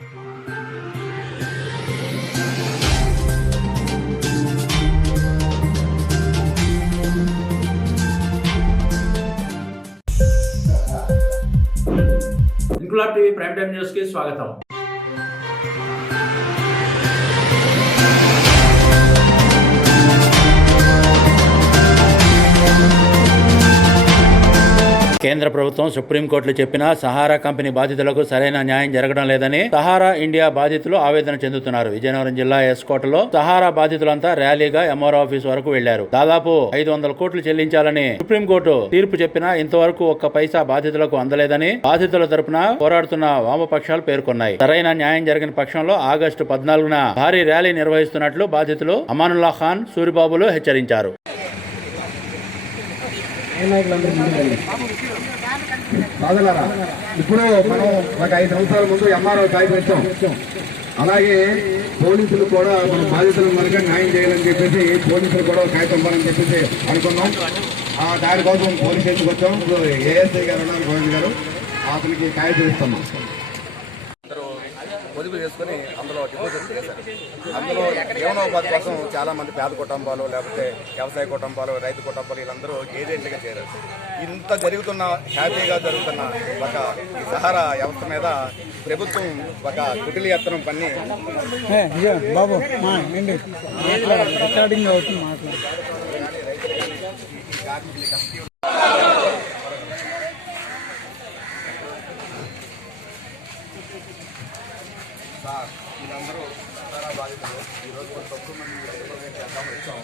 Inquilab TV prime time news కి స్వాగతం. కేంద్ర ప్రభుత్వం సుప్రీంకోర్టులో చెప్పినా సహారా కంపెనీ బాధితులకు సరైన న్యాయం జరగడం లేదని సహారా ఇండియా బాధితులు ఆవేదన చెందుతున్నారు. విజయనగరం జిల్లా ఎస్కోటలో సహారా బాధితులంతా ర్యాలీగా ఎంఆర్ఓ ఆఫీస్ వరకు వెళ్లారు. దాదాపు 500 కోట్లు చెల్లించాలని సుప్రీంకోర్టు తీర్పు చెప్పినా ఇంతవరకు ఒక్క పైసా బాధితులకు అందలేదని బాధితుల తరపున పోరాడుతున్న వామపక్షాలు పేర్కొన్నాయి. సరైన న్యాయం జరిగిన పక్షంలో ఆగస్టు 14న భారీ ర్యాలీ నిర్వహిస్తున్నట్లు బాధితులు అమానుల్లా ఖాన్, సూరిబాబులు హెచ్చరించారు. ఇప్పుడు మనం ఒక 5 సంవత్సరాల ముందు ఎంఆర్ఓ స్థాయికి వచ్చాం. అలాగే పోలీసులు కూడా మన బాధితుల మనక న్యాయం చేయాలని చెప్పేసి పోలీసులు కూడా కాగితం ఇవ్వాలని చెప్పేసి అనుకున్నాం. దానికోసం పోలీస్ స్టేషన్కి వచ్చాం. ఇప్పుడు ఏఎస్ఐ గారు ఉన్నారు, గోవింద్ గారు, అతనికి కాగితం ఇస్తున్నాం. పొదుపు చేసుకుని అందులో డిపాజిట్ చేశారు. అందులో జీవనోపాధి కోసం చాలా మంది పేద కుటుంబాలు, లేకపోతే వ్యవసాయ కుటుంబాలు, రైతు కుటుంబాలు వీళ్ళందరూ ఏజెంట్లుగా చేరారు. ఇంత జరుగుతున్న, హ్యాపీగా జరుగుతున్న ఒక ఈ సహారా వ్యవస్థ మీద ప్రభుత్వం ఒక కుటిలి యత్నం పని బాబు వీళ్ళందరూ సహారా బాధితులు. ఈరోజు తక్కువ మంది చేద్దాం వచ్చాం.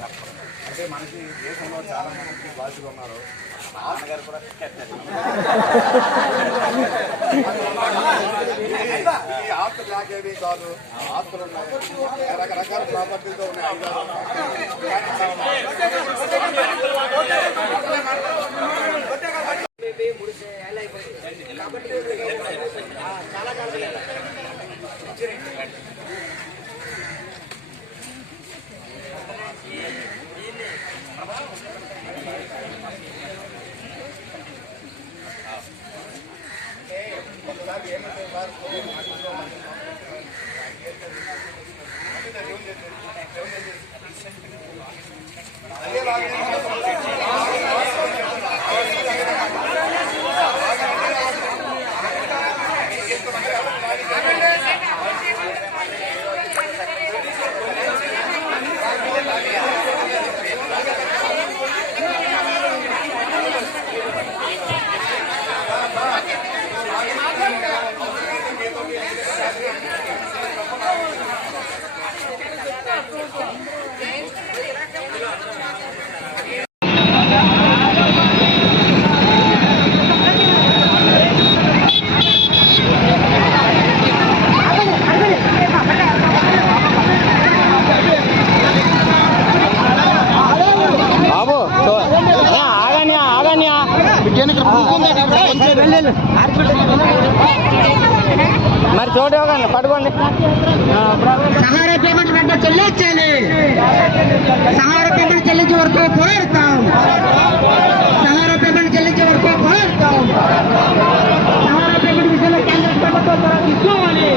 అంటే మనకి దేశంలో చాలా మంది బాధితులు ఉన్నారు. నాన్నగారు కూడా ఈ ఆస్తులు లాగేవి కాదు, ఆస్తులు ఉన్నాయి, రకరకాల ప్రాపర్టీతో ఉన్నాయి. మరి చోటు పట్టుకోండి. సహారా పేమెంట్ వెంటనే చెల్లించాలి. సహారా పేమెంట్ చెల్లించే వరకు పోరాడతాం. సహారా పేమెంట్ చెల్లించే వరకు పోరాడతాం. సహారా పేమెంట్ విషయంలో కేంద్ర ప్రభుత్వం త్వరగా తీసుకోవాలి.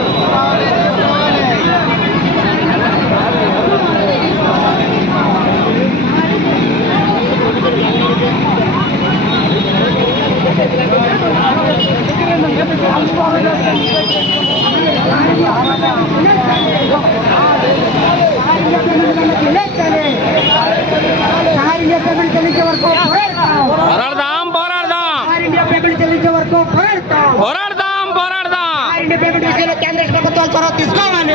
కేంద్ర ప్రభుత్వాలు చొరవ తీసుకోవాలి.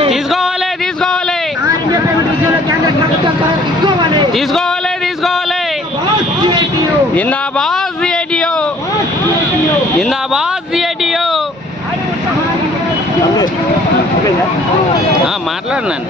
జిందాబాద్ సిఐటియు, జిందాబాద్ సిఐటియు. మాట్లాడినాను.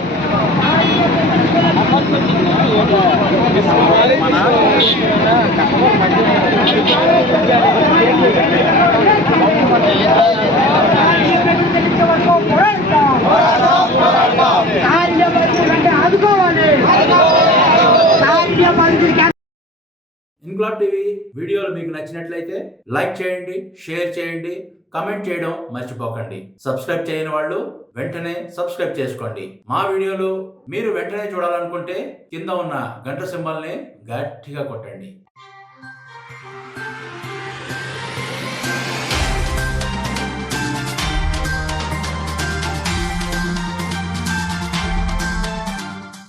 ఇంక్లాబ్ టీవీ వీడియోలు మీకు నచ్చినట్లయితే లైక్ చేయండి, షేర్ చేయండి, కమెంట్ చేయడం మర్చిపోకండి. సబ్స్క్రైబ్ చేయని వాళ్ళు వెంటనే సబ్స్క్రైబ్ చేసుకోండి. మా వీడియోలు మీరు వెంటనే చూడాలనుకుంటే కింద ఉన్న గంట సింబల్ని గట్టిగా కొట్టండి.